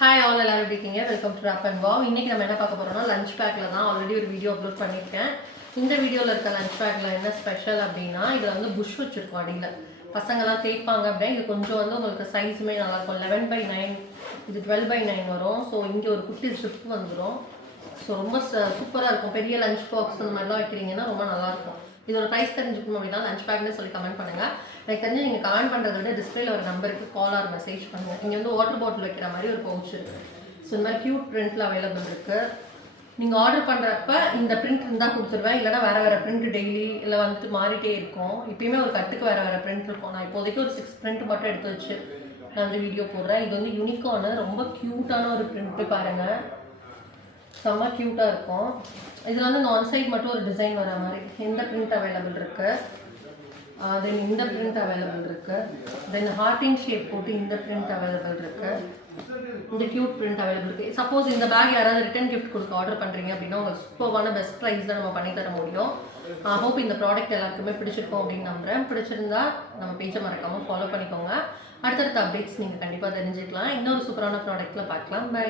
Hi all எல்லாரும் எப்படி இருக்கீங்க? Welcome to rap and wow. இன்றைக்கி நம்ம என்ன பார்க்க போகிறோம்னா லஞ்ச் பேக்கில் தான் ஆல்ரெடி ஒரு வீடியோ அப்லோட் பண்ணியிருக்கேன். இந்த வீடியோவில் இருக்க லஞ்ச் பேக்கில் என்ன ஸ்பெஷல் அப்படின்னா இதில் வந்து புஷ் வச்சுருக்கோம் அடியில். பசங்களாம் தேய்ப்பாங்க அப்படின்னா இது கொஞ்சம் வந்து உங்களுக்கு சைஸுமே நல்லாயிருக்கும். 11/9 இது 12/9 வரும். ஸோ இங்கே ஒரு குட்டி ஸ்ட்ரிப் வந்துடும். ஸோ ரொம்ப சூப்பராக இருக்கும். பெரிய லஞ்ச் பாக்ஸ் அந்த மாதிரிலாம் வைக்கிறீங்கன்னா ரொம்ப நல்லாயிருக்கும். இதோட ப்ரைஸ் தெரிஞ்சுக்கணும் அப்படின்னா லஞ்ச் பேக்னு சொல்லி கமெண்ட் பண்ணுங்கள். எனக்கு தெரிஞ்சு நீங்கள் கமெண்ட் பண்ணுறத விட டிஸ்பிளேல ஒரு நம்பருக்கு கால் ஆர் மெசேஜ் பண்ணுங்கள். இங்கே வந்து வாட்டர் பாட்டில் வைக்கிற மாதிரி ஒரு பவுச் இருக்குது. ஸோ இந்த மாதிரி க்யூட் பிரிண்ட்டில் அவைலபிள் இருக்குது. நீங்கள் ஆர்டர் பண்ணுறப்ப இந்த பிரிண்ட் இருந்தால் கொடுத்துருவேன். இல்லைனா வேறு பிரிண்ட் டெய்லி இல்லை வந்துட்டு மாறிட்டே இருக்கும். இப்போயுமே ஒரு கட்டுக்கு வேறு பிரிண்ட் இருக்கும். நான் இப்போதைக்கு ஒரு 6 பிரிண்ட் மட்டும் எடுத்து வச்சு நான் வந்து வீடியோ போடுறேன். இது வந்து யூனிகார்னு ரொம்ப க்யூட்டான ஒரு பிரிண்ட்டு பாருங்கள். செம்ம க்யூட்டாக இருக்கும். இதில் வந்து இந்த ஒன் சைட் மட்டும் ஒரு டிசைன் வர மாதிரி இந்த பிரிண்ட் அவைலபிள் இருக்குது. தென் இந்த பிரிண்ட் அவைலபிள் இருக்குது. தென் ஹார்டின் ஷேப் போட்டு இந்த பிரிண்ட் அவைலபிள் இருக்குது. இந்த க்யூட் பிரிண்ட் அவைலபிள் இருக்குது. சப்போஸ் இந்த பேக் யாராவது ரிட்டன் கிஃப்ட் கொடுக்க ஆர்டர் பண்ணுறீங்க அப்படின்னா உங்களுக்கு சூப்பரான பெஸ்ட் ப்ரைஸில் நம்ம பண்ணி தர முடியும். ஹோப் இந்த ப்ராடக்ட் எல்லாருக்குமே பிடிச்சிருக்கோம் அப்படின்னு நம்புகிறேன். பிடிச்சிருந்தா நம்ம பேஜை மறக்காமல் ஃபாலோ பண்ணிக்கோங்க. அடுத்தடுத்த அப்டேட்ஸ் நீங்கள் கண்டிப்பாக தெரிஞ்சுக்கலாம். இன்னொரு சூப்பரான ப்ராடக்ட்டில் பார்க்கலாம். பை.